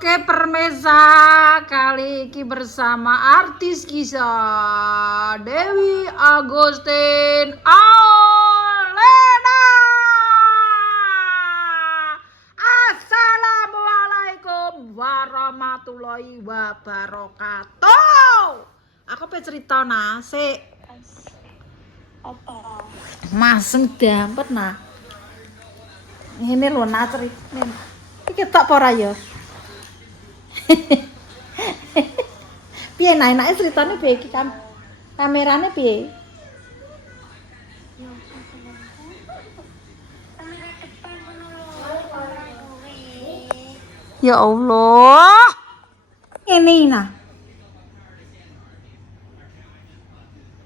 Oke permesa, kali ini bersama artis kisah Dewi Agustin Aulena. Assalamualaikum warahmatullahi wabarakatuh. Aku pengen cerita nasi. Apa? Maseng dampet nah. Ini lho nah cerita. Iki tak ora ya. Piye enake ceritane piye iki kan? Kamerane piye? Kamera depan ngono lho, ora duwe. Ya Allah. Ngene nah.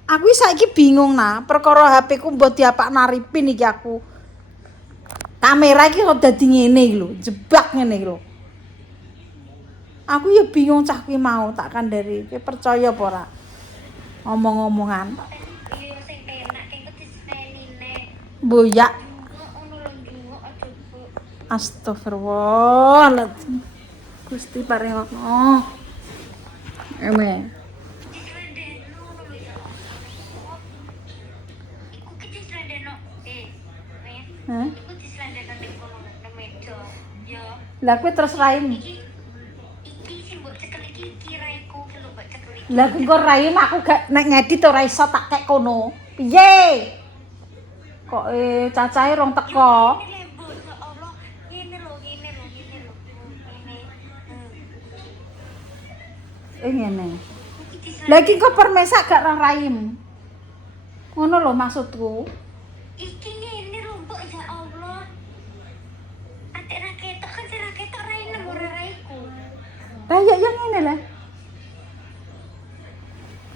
Aku saiki bingung nah, perkara HP ku mbok diapak naripin iki aku. Kamera iki kok dadi ngene iki lho, jebak ngene iki lho. Aku ya bingung cah kuwi mau tak kandhari. Kowe percaya apa ora? Omong-omongan. Iya sing penak kengko disenenine. Boyak. Ngono lho njunguk aja Bu. Astagfirullahaladzim. Gusti paringono. Eme. Diselendeno ngono lho ya. Iku ki diselendeno. Men. Hah? Iku diselendeno ning kono nang meja. Ya. Lah kowe terus raim. Iki sing mbok cekel iki kiraiku ki lho mbok cekel iki. Lah engko raim aku gak nek ngedit ora iso tak kek kono. Piye? Kok cacahe rong teko. Ini Bu, ya Allah. Ngene lho. Ngene. Ngene. Iki diselendeno. Lah iki kok permesa gak raim. Ngono lho maksudku. Iki ngene lho Mbok, ya Allah. Atik ra ketok kan sing ra ketok raine ora raiku. Lah ya ngene lah.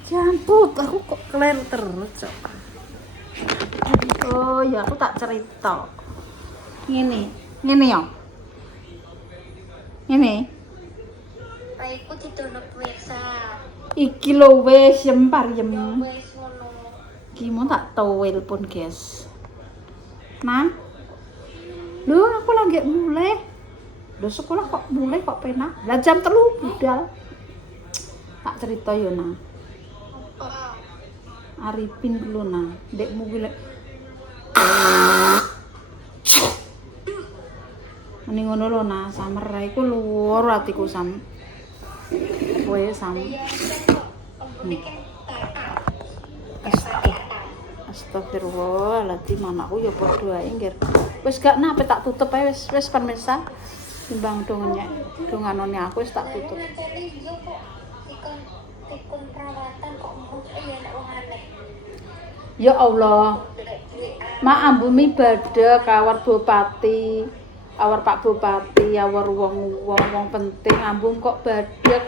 Jamput, aku kok keler terus, Cok. Oh, ya aku tak cerita. Ngene ya. Ngene. Raiku didono pirsa. Iki lho wis yem pariem. Wis ngono. Iki mau tak towel pun, guys. Nah. Lho, aku lagi mulai. Lho sekolah kok mulai kok penak. Lah jam 3 budal. Tak cerita yo nah. Apa? Arifin dulu nah. Dekmu ki lek Mending ngono lho nah, samer iku luwur atiku sam. Kowe sam. Ya kok ombone kan Astagfirullahaladzim, anakku ya padha ae nggih. Wis gak nape tak tutup ae wis pemirsa. Timbang donganone aku wis tak tutup. ngenteni yo kok ikon perawatan kok ya nek wong aneh. Ya Allah, mak ambumi badhe kawar bupati, awar Pak Bupati, awar wong penting ambung kok badhe.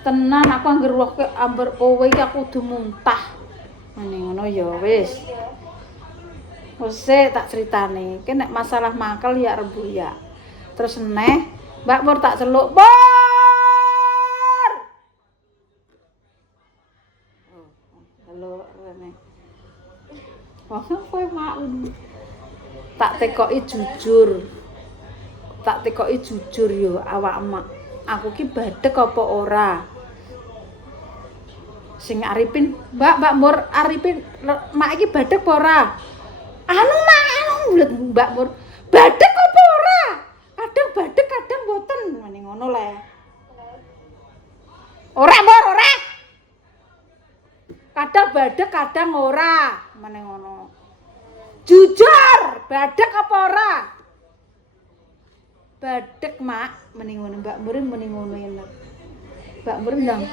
Tenan aku anggere roh ke amber kowe iki aku kudu muntah. Ngene ngono ya wis. Wis tak critane. Ki nek masalah mangkel ya rembuyak. Terus neh Mbak Mur tak celuk, "Mur!" Oh, halo rene. Wah, kowe maun. Tak tekoki jujur. Tak tekoki jujur yo awakmu. Aku ki badhek apa ora? Sing Arifin, Mbak Mur, Arifin mak iki badhek apa ora? Anu Mbak Mur, badhek apa ora? Kadang badhek, kadang mboten. Ngene ngono le. Ora, Mur, ora. Kadang badhek, kadang ora. Ngene ngono. Jujur, badhek apa ora? Badhek, Mak. Mending ngono, Mbak Mur mending ngono ya, Mbak Mur ndang.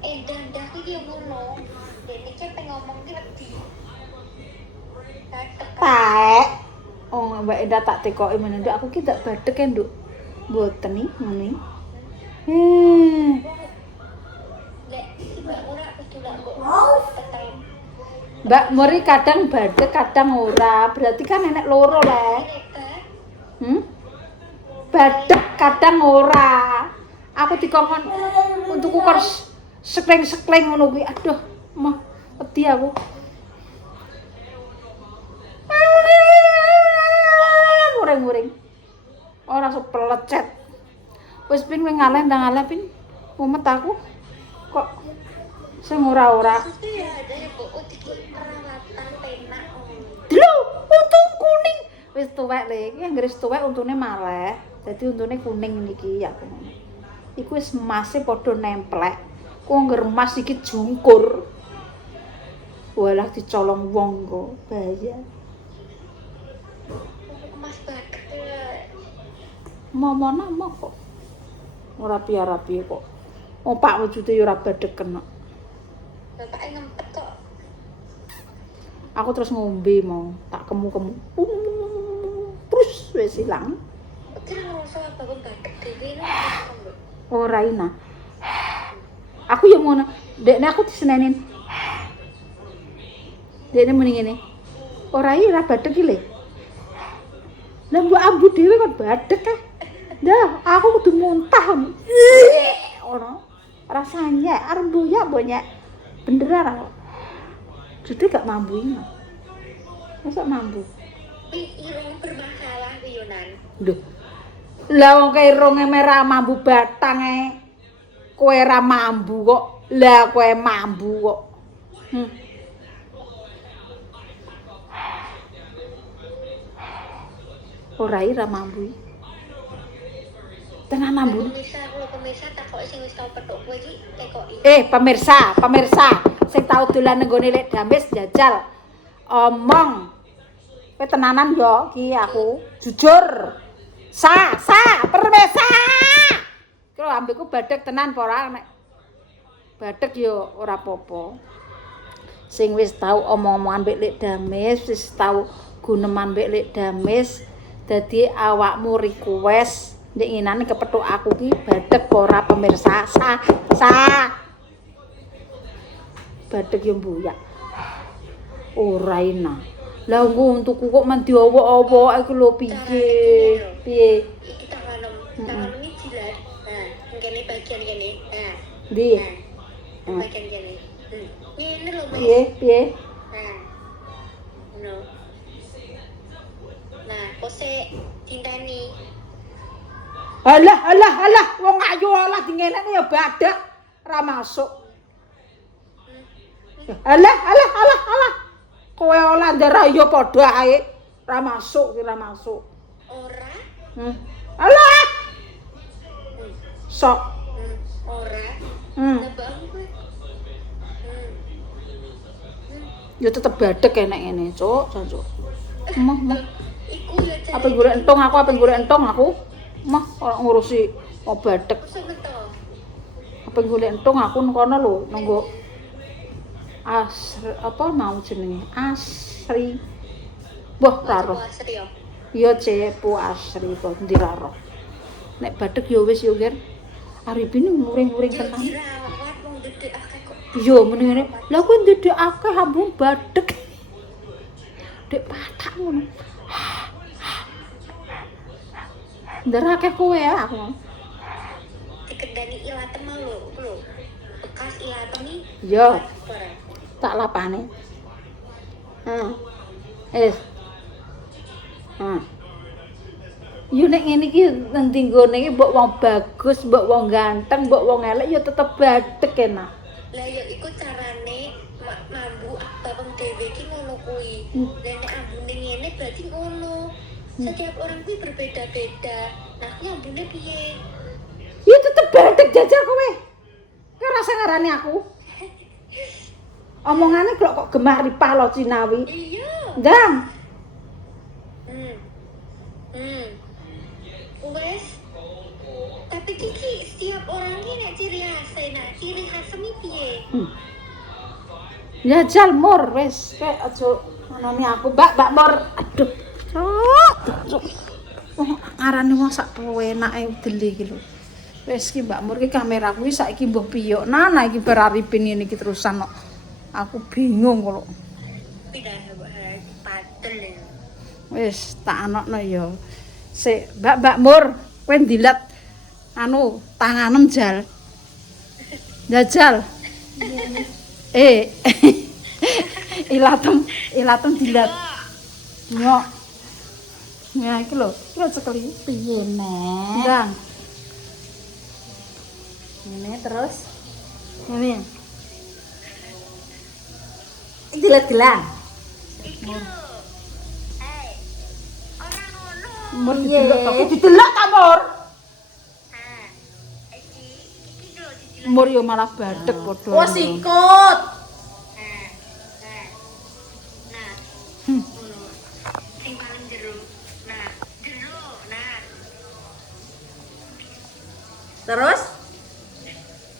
Endah iki yo ngono. Dene ki pengen ngomong ki lebih. Taek. Oh, Mbak Endah tak tekoki meneh, Nduk. Aku ki ndak badhek ya, Nduk. Mboten nih, ngene. Lek Mbak ora kudu lak mbok tetel. Mbak Muri kadang badhek, kadang ora. Berarti kan enek loro le. Badhek kadang ora. Aku dikongkon untuk ukor sekleng-sekleng ngono kuwi. Aduh, mah wedi aku. Muring-muring. Ora sepelecet. Wis ping ngalah ndang ngalah ping mumet aku. Kok sing ora-ora. Maksudnya ya ada ya bu, dikit perawatan penak. Lho, untung kuning. Wis tuwek le, iki anggere tuwek untune maleh. Dadi untune kuning niki ya. Iku wis emase padha nemplek. Ku anggere emas iki jungkur. Walah dicolong wong kok, bahaya. Emas bagus. Momona mah kok. Ora piye kok. Opak wujude ya ora badhek kena. Bapaknya ngempet kok. Aku terus ngombe mau, tak kemu-kemu. Terus wis ilang. Kira ngerasa apa pun badek dewe ini apa mbak? Ora ina. Aku ya ngono. Dekne aku disenenin. Dekne muni ngene. Ora ira badek iki le. Lah mbok ambu dhewe kok badek ah. Dah, aku kudu muntah. Ono. Rasanya arep boyak banyak. Beneran kok. Jadi gak mampu ini. Masa mampu? Irung bermasalah Yunan. Duh. Lah wong kae irunge merah mambu batang e. Kowe ra mambu kok. Lah kowe mambu kok. Ora ira mambu. Tenan mambu. Pemirsa takoki sing wis tau petuk kowe iki tekoki. Pemirsa sing tau dolan nang gone Lek Damis jajal. Omong. Kowe tenanan yo iki aku. Jujur. Permesa. Kira ambeku badhek tenan apa ora nek. Badhek yo ora apa-apa. Sing wis tau omong-omongan mbek Lek Damis, wis tau guneman mbek Lek Damis, dadi awakmu request ndek nginane kepethuk aku ki badhek ora pemirsa. Badhek yo mbuyak. Ora ina. Lah engko untukku kok men diowo-owo iki lho piye? Iki tangan iki jilat. Nah, ngene bagian kene. Nah. Ndi? Bagian kene. Ngene lho, Mas. Piye? Nah. No. Nah, pose dinteni. Alah, wong ayu olah dingenekne ya badhek ra masuk. Alah. Kowe olah ndara ya padha ae. Ra masuk. Ora? Alah. Sok. Ora. Nebang kowe. Ya tetep badhek enek ngene, Cuk, Cuk. Mah. Iku ya jare. Apa golek entong aku? Mah ora ngurusi badhek. Sampe to. Apa golek entong aku nang kono lho, nunggu apa mau jenenge? Asri. Wah, ra roh. Asri yo. Ya cepu asri kok ndi ra roh. Nek badhek ya wis yo, Ger. Aripin muring-muring tenan. Dirawat wong dedek akeh kok. Yo muni ngene. Lah kowe ndedek akeh ambung badhek. Dek patak ngono. Ndara akeh kowe ya aku. Dikendani ilatem lho. Bekas ilatem iki. Yo. Tak lapane. Yo nek ngene iki nang tinggone iki mbok wong bagus, mbok wong ganteng, mbok wong elek ya tetep badhek enak. Lah ya iku carane mambu babang dhewe iki ngono kuwi. Lah nek ambune ngene berarti ngono. Setiap orang kuwi berbeda-beda. Nah, kuwi ambune piye? Ya tetep badhek jajal kowe. Kowe rasa ngarani aku. Omongane kok gemah ripah lo Cinawi. Iya. Ndang. Wes. Tapi Kiki setiap orang ini nek ciri khas ini piye? Ya jal mur wis kek aja ngono aku Mbak Mur. Aduh. Cuk. Arane wong sak penake dele iki lho. Wis ki Mbak Mur ki kameraku iki saiki mbuh piyok. Nana iki beraripin ngene iki terusan kok. Aku bingung kok. Pindah padel. Wis tak anokno ya. Sik, Mbak Mur, kowe ndilat tanganem jal. Jajal. Ilatem dilat. Nyok. Ya iki lho cekeli piye nek. Ndang. Ini terus. Ini. Gelet-gelan. Iki lho. Ora ngono. Mur Iya. didelok to. Didelok ta, Mur? Nah, iki lho dijilat. Mur yo malah badhek padha. Oh sikut. Nah. Nah. Hmm. Ngono. Sing paling jero. Nah, jero. Nah, Terus?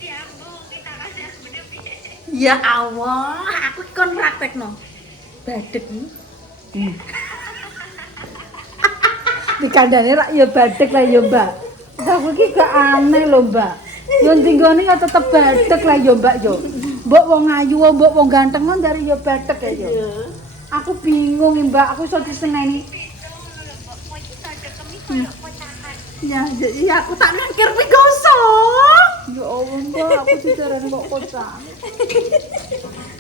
diambung kita kasih aku bener piye. Ya Allah, aku kon praktekno. Badek iki. Dikandane rak ya badhek lah ya, Mbak. Aku iki gak aneh lho, Mbak. Yo tinggone ya tetep badhek lah ya, Mbak yo. Mbok wong ayu, mbok wong ganteng kan dari ya badhek ya yo. Aku bingung, Mbak. Aku iso diseneni. Ya, iya aku tak mikir kuwi gosong. Ya Allah, Mbak, aku dijarani kok kocak.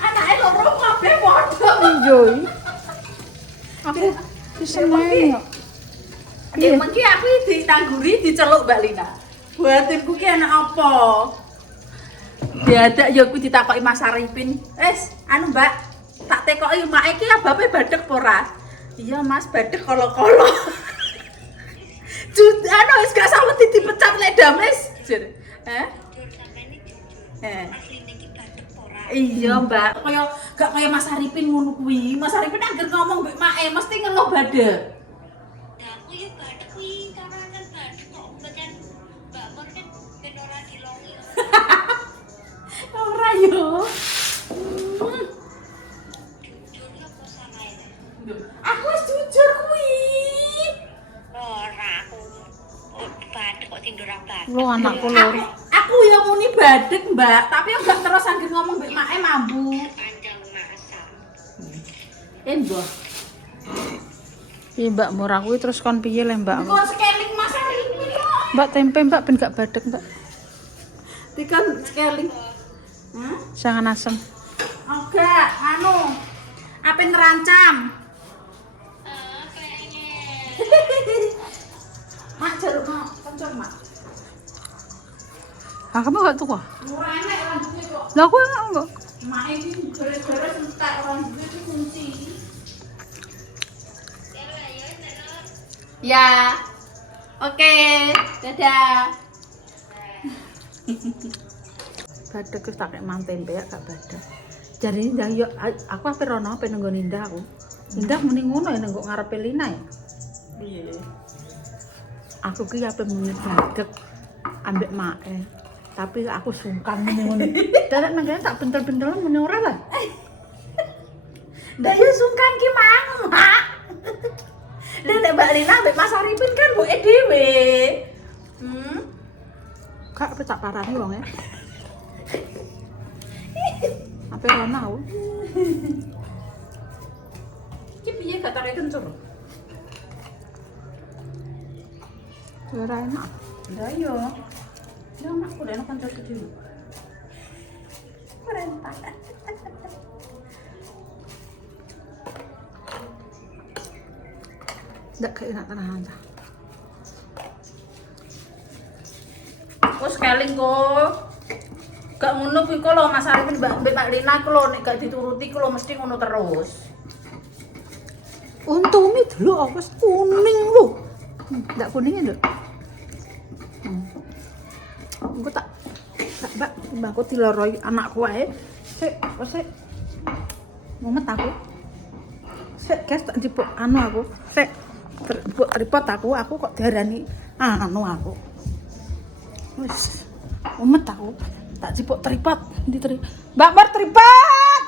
Anake loro kabeh padha. Iya. Aku diseneni kok. Ya mengki aku ditangguri diceluk Mbak Lina. Buatimku ki enak apa? Diadak ya kuwi ditakoki Mas Arifin. Anu Mbak, tak tekoki mak iki abape badhek apa ora? Iya Mas, badhek kolo-kolo. Anu wis gak sawet dipecat lek dames. Jere. Jujur sampe ini jujur. Eh. Asline iki batek ora. Iya Mbak, gak kaya Mas Arifin ngono kuwi. Mas Arifin angger ngomong mbek make mesti ngeluh badhek. Nah, aku ya batek kuwi karena kan batek kok pancen Mbak Mon kan ben ora dilongi. Ora yo. Jujur apa salah ya? Aku wis jujur kuwi. Ora aku. Oh, batek kok tidur ora batek. Lo anakku loro. Aku ya muni badhek, Mbak, tapi enggak terus angger ngomong mbek make mambu. Panjang masa. Mbah. Iya, Mbak, Mur aku terus kon piye le, Mbak? Kon scaling Mas Arifin kok. Mbak tempe, Mbak, ben gak badhek, Mbak. Dikon scaling. Hah? Jangan asem. Oke, anu. Apa nerancam? Kayaknya Mak jeruk mau kencur, Mak. Ah, kamu gak tuh? Murah enek orang duwe kok. Lah aku enggak. Mak iki beres-beres entek orang duwe iki kunci. Ya. Oke, dadah. Badhek wis tak kek mang tempe ya gak badhek. Jarine ndah yo aku ape rono ape nenggo Indah aku. Indah muni ngono ya nenggo ngarepe Lina ya. Iya. Aku ki ape muni badhek ambek make. Tapi aku sungkan muni ngono. Derek nang kene tak bentel-bentel muni ora lah. Ndak yo sungkan ki mang, Mak. Lah nek Mbak Lina ambek Mas Arifin kan mbuke dhewe. Kak ape tak parani wong ya. Ape rono aku. Ki piye gak tarik kencur? Ora enak. Lah yo. Ya makku lek kencur gede. Perintah. Ndak kayak enak tenan ta. Wes keling kok. Gak ngono kuwi kok lho Mas Arifin Mbak Lina ku lho nek gak dituruti ku lho mesti ngono terus. Untungnya dulu wis kuning lho. Ndak kuningnya lho. Engko tak Mbak, mbakku diloroi anakku wae. Sik, sik. Mumet aku. Sik, guys, tak jipuk anu aku. Sik. Repot aku kok diarani anu aku. Wis. Mumet aku. Tak jipuk tripod. Mbak Mar tripod.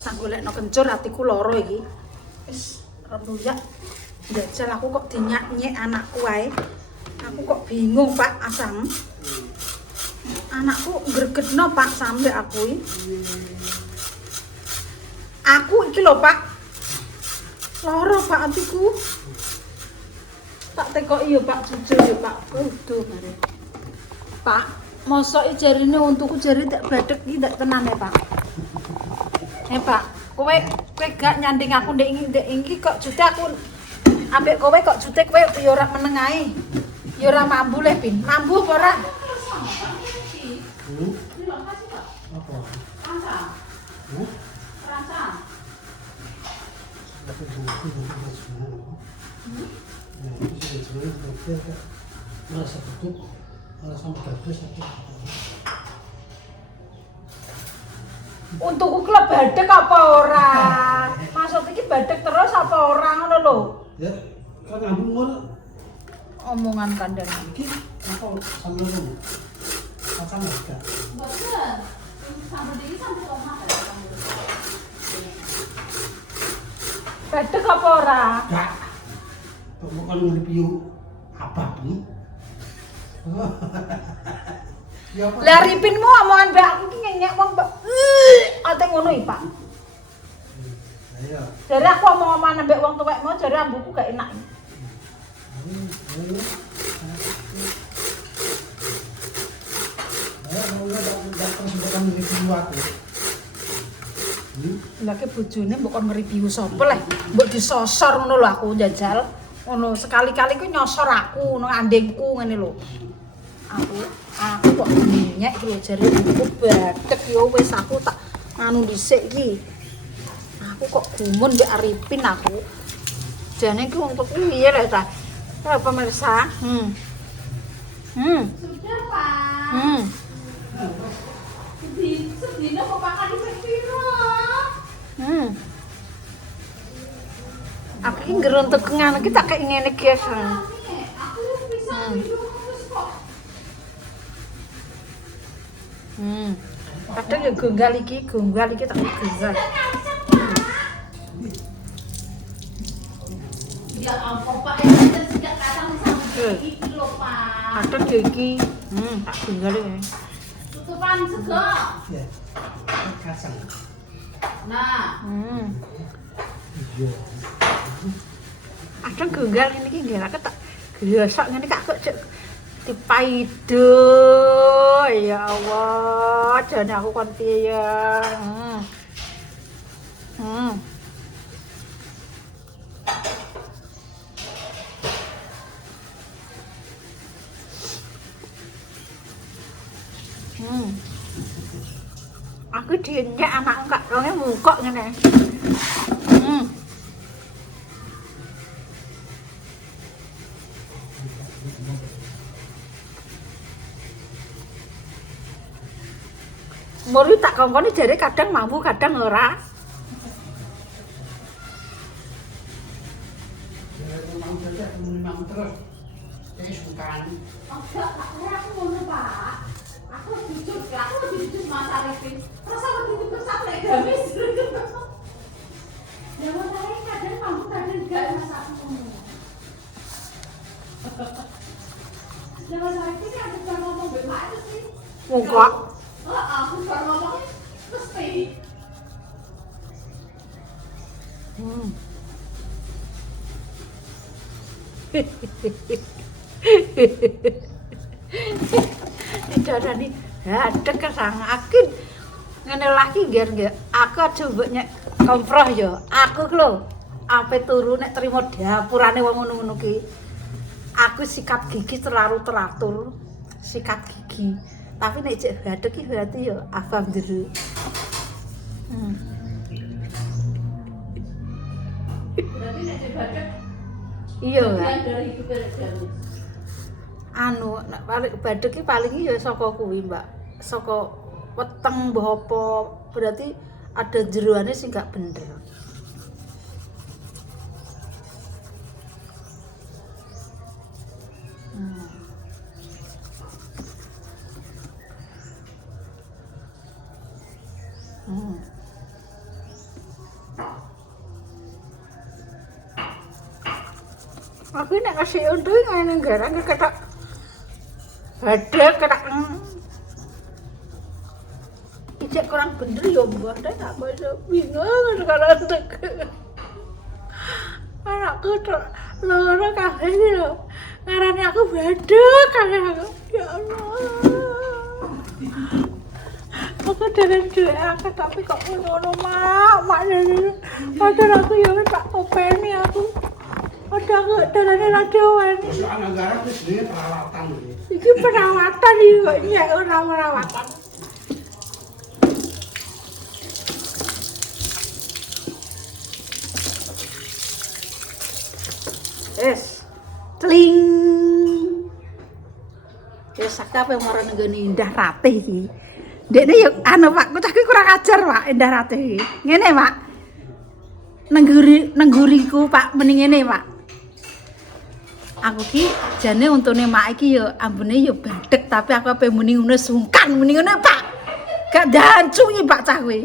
Sang golekno kencur atiku loro iki. Wis rembuyak. Njajal aku kok dinyak-nyek anakku wae. Aku kok bingung, Pak, asam. Anakku gregetno, Pak, sampe aku iki. Aku iki lho, Pak. Loro, Pak, atiku. Tak tekoki yo, Pak, jujur yo, Pak. Kudu mare. Pak, mosok jarine untuku jari tak badhek iki ndak tenan ya, Pak. Pak, kowe gak nyanding aku ndek iki kok jute aku ambek kowe kok jute kowe yo ora meneng ae. Ya ora mambu le, Pin. Mambu apa ora? Apa? Tapi buku semua. Nah, itu sudah jelas kan. Merasa tutup, merasa bagus atau Untukku klub badek apa ora? Maksud iki badek terus apa ora ngono lho? ya, kan ngambung mur Omongan kandang. iki apa sambil ngomong. Apa enggak? Boten. Sambil iki sambil omah. Badek apa ora? Enggak. Bukan nge-review apa nih? Ya apa? Lah ripinmu omongan mbak aku ki nyenyek wong mbak. Ate ngono iki, Pak. Ayo. Jare aku omong-omongan mbek wong tuwek mau jare ambuku gak enak. Lah ke bojone mbok kon nge-review sapa leh? Mbok disosor ngono lho aku njajal. Ngono sekali-kali ku nyosor aku nang andengku ngene lho. Aku kok nyenyek iki lho jare buku badek yo wis aku tak anu dhisik iki. Aku kok gumun mbek Arifin aku. Jane iki untuk piye lek ta? Ya pemirsa. Sudah, Pak. Sedina kok makan di piro? Aku iki ngerontok ngene iki tak kaya ngene iki ya. Aku bisa terus kok. Kadang ya gonggal iki tak gonggal. Ya ampun Pak, sejak kadang sampai iki lho Pak. Kadang ya iki, tak gonggal ya. Tutupan sego. Ya. Kacang. Nah, Iya. kadang gonggal ngene iki nggih aku tak gosok ngene kok cek dipaido. Ya Allah, jane aku kon piye ya. Aku diinjak anak enggak orangnya mungkok ngene. Mori tak kongkoni jare kadang mampu kadang ora. Memang terus. Jadi sungkan. Enggak, aku ngono, Pak. Aku jujur, aku lebih jujur Mas Arifin. Terus aku dipesat lek gamis. Ya masalahnya kadang mampu kadang enggak Mas aku ngono. Ya Mas Arifin kan ada ngomong mbek Mak itu sih. Enggak. Aku baru ngomongnya mesti. Didarani hadek kesangakin ngene lagi nggih aku coba nyek komproh ya aku lho ape turu nek trimo dapurane wong ngono-ngono ki aku sikat gigi terlalu teratur sikat gigi tapi nek cek hadek ki berarti ya abang jero berarti nek cek hadek iya dari hidup anu nek badhek iki paling ya saka kuwi Mbak saka weteng mbah apa berarti ada jeroane sing gak bener aku nek kasih untung ngene garang ketok badhek ketok ijek kurang bener ya mbah nek tak bingung sekarang anakku tok loro kabeh iki lho ngarane aku badhek kabeh aku ya Allah aku dereng duwe akeh tapi kok ngono mak dari padahal aku ya tak openi aku Udah kok dalane radoan. Masuk anggaran itu sebenarnya perawatan ini. Iki perawatan iki kok nyek ora perawatan. Cling. Ya sakape marang nggone Indah Ratih iki. Dekne yo anu Pak, bocah ki kurang ajar Pak, Indah Ratih iki. Ngene Pak. Nengguriku Pak mending ngene Pak. Aku ki jane untune mak iki yo ambune yo badhek tapi aku ape muni ngono sungkan muni ngono Pak. Gak dancu iki Pak cah kowe.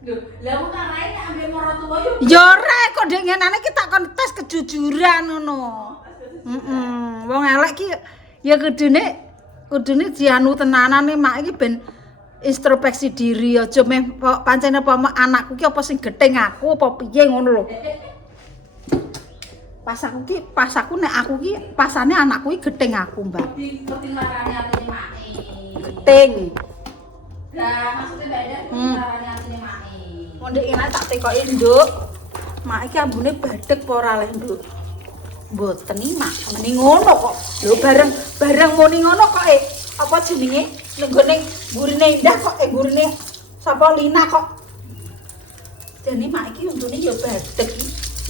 Lho, lha wong karae nek ambek maratuwa yo. Yo rek kok ndek ngenane ki tak kon tes kejujuran ngono. Heeh. Wong elek ki ya kudune dianu tenanane mak iki ben introspeksi diri aja meh pancen apa anakku ki apa sing gething aku apa piye ngono lho. Pas aku nek aku ki pasane anakku ki gething aku, Mbak. Pertimbanganane atine make. Gething. Lah maksudnya Mbak Ida pertimbanganane atine make. Wong ndek enak tak tekoki, Nduk. Mak iki ambune badhek apa ora leh, Nduk? Mboten iki mak, mending ngono kok. Lho bareng muni ngono kok apa jenenge? Nenggone gurine Indah kok gurine sapa Lina kok. Jane mak iki untune ya badhek.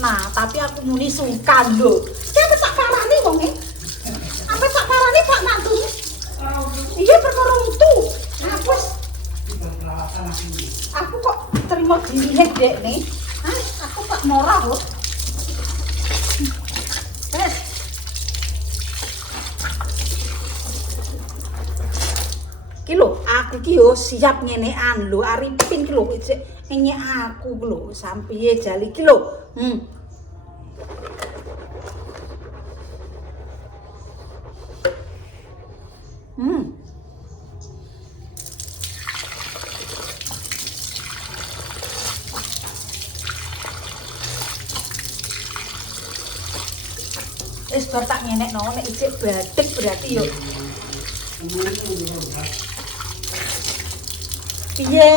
Nah, tapi aku muni sungkan lho. Sampe tak parani wong e. Sampe tak parani Pak Mantu. Iya perkara untu. Hapus. Aku kok terima dirihe dekne. Aku tak norah kok. Ki lho, aku ki yo siap ngenekan lho, Arifin ki lho nyek aku lho, sampiye jali ki lho. Wis bar tak nyenekno nek isih badhek berarti yo. Piye?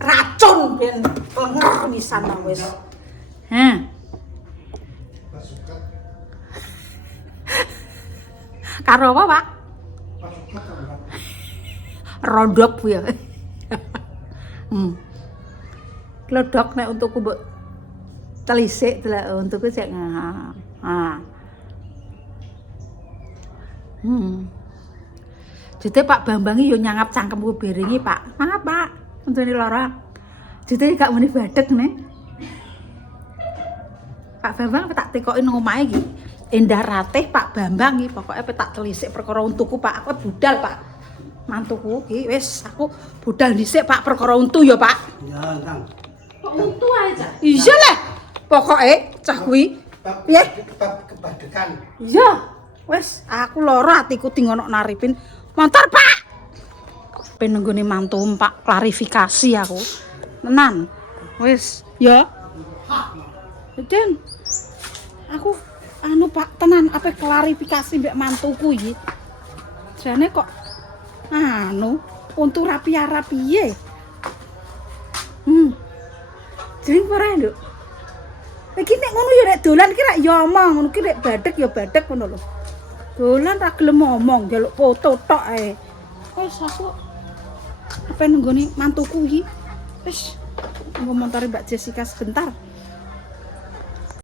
Racun ben klenger pisan wis. Karo apa, Pak? Rodok ya. Klodok nek untukku mbok telisik untukku sik Jute Pak Bambang yo nyangap cangkemku beringi Pak. Mangap Pak, untune lara. Jute gak muni badhek ne. Pak Bambang tak tekoki nang omahe iki. Indah Ratih Pak Bambang iki pokoke tak telisik perkara untuku Pak. Aku budal Pak. Mantuku iki wis aku budal dhisik Pak perkara untu ya Pak. Ya, Kang. Kok untu ae cah? Iya lah. Pokoke cah kuwi piye? Kebadekan. Iya. Wes aku lara atiku dingono Naripin. Montor Pak. Ben nenggone mantu Pak klarifikasi aku. Tenan. Wis, ya. Den. Aku anu Pak tenan apa klarifikasi mbek mantuku iki. Jane kok anu untuk rapi-rapi piye? Jering ora nduk. Iki nek ngono ya nek dolan ki rak ya omong, ngono ki nek badhek ya badhek ngono lho. Dolan ra gelem ngomong, njaluk foto tok ae. Wis aku apa nenggone mantuku iki. Wis nggo montore Mbak Jessica sebentar.